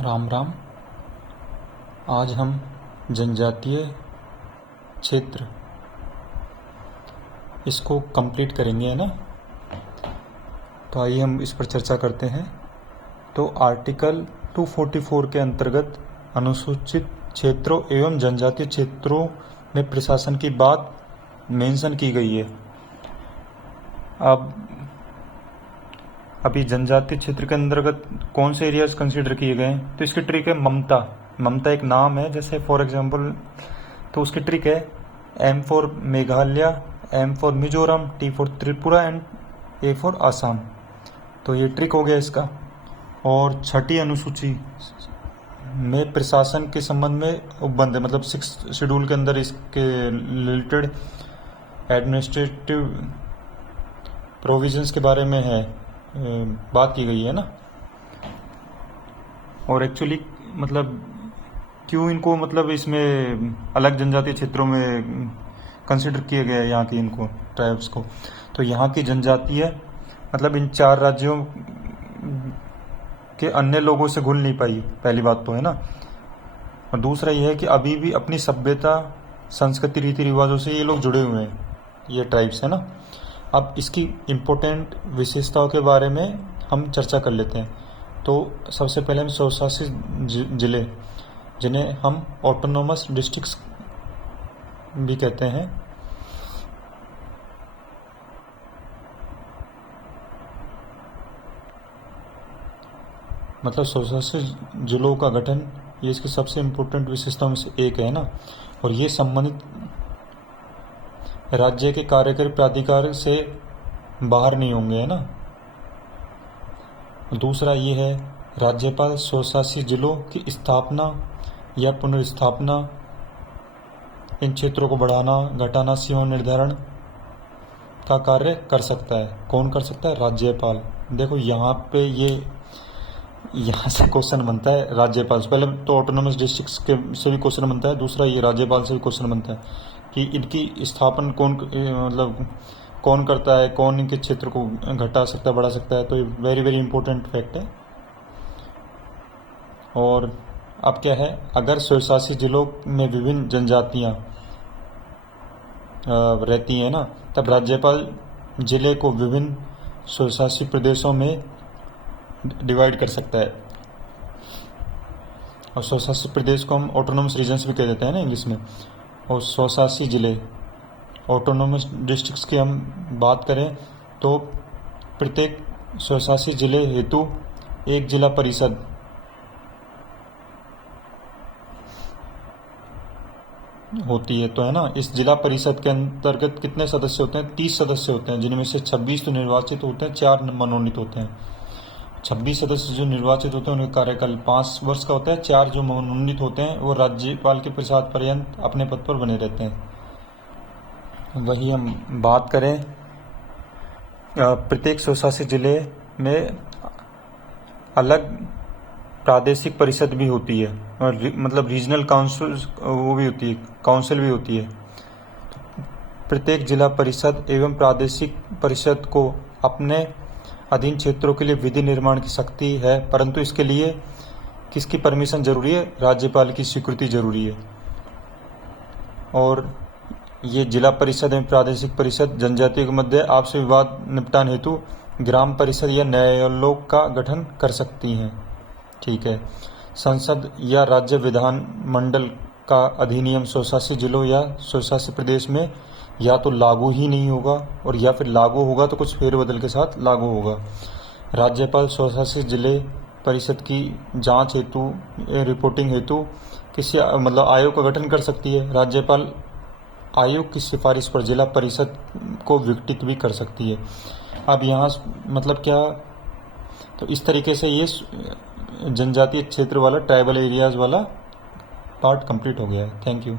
राम राम। आज हम जनजातीय क्षेत्र इसको कंप्लीट करेंगे, है ना। तो आइए हम इस पर चर्चा करते हैं। तो आर्टिकल 244 के अंतर्गत अनुसूचित क्षेत्रों एवं जनजातीय क्षेत्रों में प्रशासन की बात मेंशन की गई है। अब अभी जनजातीय क्षेत्र के अंतर्गत कौन से एरियाज कंसीडर किए गए हैं, तो इसकी ट्रिक है ममता। ममता एक नाम है, जैसे फॉर एग्जांपल, तो उसकी ट्रिक है M for Meghalaya, M for Mizoram, T for Tripura and A for Assam. तो ये ट्रिक हो गया इसका। और छठी अनुसूची में प्रशासन के संबंध में उपबंध है, मतलब 6 शेड्यूल के अंदर इसके रिलेटेड एडमिनिस्ट्रेटिव प्रोविजंस के बारे में है, बात की गई है ना। और एक्चुअली मतलब क्यों इनको मतलब इसमें अलग जनजातीय क्षेत्रों में कंसिडर किया गया है यहाँ की इनको ट्राइब्स को। तो यहाँ की जनजातीय मतलब इन 4 राज्यों के अन्य लोगों से घुल नहीं पाई, पहली बात तो है ना। और दूसरा यह है कि अभी भी अपनी सभ्यता, संस्कृति, रीति रिवाजों से ये लोग जुड़े हुए हैं, ये ट्राइब्स है ना। अब इसकी इम्पोर्टेंट विशेषताओं के बारे में हम चर्चा कर लेते हैं। तो सबसे पहले हम स्वशासित जिले, जिन्हें हम ऑटोनोमस डिस्ट्रिक्ट्स भी कहते हैं, मतलब स्वशासित जिलों का गठन, ये इसकी सबसे इम्पोर्टेंट विशेषताओं में से एक है ना। और ये संबंधित राज्य के कार्यकारी प्राधिकार से बाहर नहीं होंगे, है ना। दूसरा ये है राज्यपाल स्वशासित जिलों की स्थापना या पुनर्स्थापना, इन क्षेत्रों को बढ़ाना, घटाना, सीमा निर्धारण का कार्य कर सकता है। कौन कर सकता है? राज्यपाल। देखो यहाँ पे यहाँ से क्वेश्चन बनता है राज्यपाल से। पहले तो ऑटोनोमस डिस्ट्रिक्ट्स के से भी क्वेश्चन बनता है, दूसरा ये राज्यपाल से भी क्वेश्चन बनता है कि इनकी स्थापना कौन, मतलब कौन करता है, कौन इनके क्षेत्र को घटा सकता है, बढ़ा सकता है। तो ये वेरी वेरी इंपॉर्टेंट फैक्ट है। और अब क्या है, अगर स्वशासित जिलों में विभिन्न जनजातियां रहती हैं ना, तब राज्यपाल जिले को विभिन्न स्वशासित प्रदेशों में डिवाइड कर सकता है। और स्वशासित प्रदेश को हम ऑटोनोमस रीजन्स भी कह देते हैं ना इंग्लिश में। और स्वशासित जिले, ऑटोनोमस डिस्ट्रिक्ट्स की हम बात करें तो प्रत्येक स्वशासित जिले हेतु एक जिला परिषद होती है, तो है ना। इस जिला परिषद के अंतर्गत कितने सदस्य होते हैं? 30 सदस्य होते हैं, जिनमें से 26 तो निर्वाचित होते हैं, 4 मनोनीत होते हैं। 26 सदस्य जो निर्वाचित होते हैं उनका कार्यकाल 5 वर्ष का होता है। 4 जो मनोनीत होते हैं वो राज्यपाल के प्रसाद पर्यंत अपने पद पर बने रहते हैं। वही हम बात करें, प्रत्येक स्वशासित जिले में अलग प्रादेशिक परिषद भी होती है, और मतलब रीजनल काउंसिल वो भी होती है, काउंसिल भी होती है। प्रत्येक जिला परिषद एवं प्रादेशिक परिषद को अपने अधीन क्षेत्रों के लिए विधि निर्माण की शक्ति है, परंतु इसके लिए किसकी परमिशन जरूरी है? राज्यपाल की स्वीकृति जरूरी है। और ये जिला परिषद एवं प्रादेशिक परिषद जनजातियों के मध्य आपसी विवाद निपटान हेतु ग्राम परिषद या न्यायालयों का गठन कर सकती हैं। ठीक है। संसद या राज्य विधान मंडल का अधिनियम स्वशासित जिलों या स्वशासित प्रदेश में या तो लागू ही नहीं होगा, और या फिर लागू होगा तो कुछ फेरबदल के साथ लागू होगा। राज्यपाल स्वशासित जिले परिषद की जांच हेतु, रिपोर्टिंग हेतु किसी मतलब आयोग का गठन कर सकती है। राज्यपाल आयोग की सिफारिश पर जिला परिषद को विघटित भी कर सकती है। अब यहाँ मतलब क्या, तो इस तरीके से ये जनजातीय क्षेत्र वाला, ट्राइबल एरियाज वाला पार्ट कंप्लीट हो गया है। Thank you.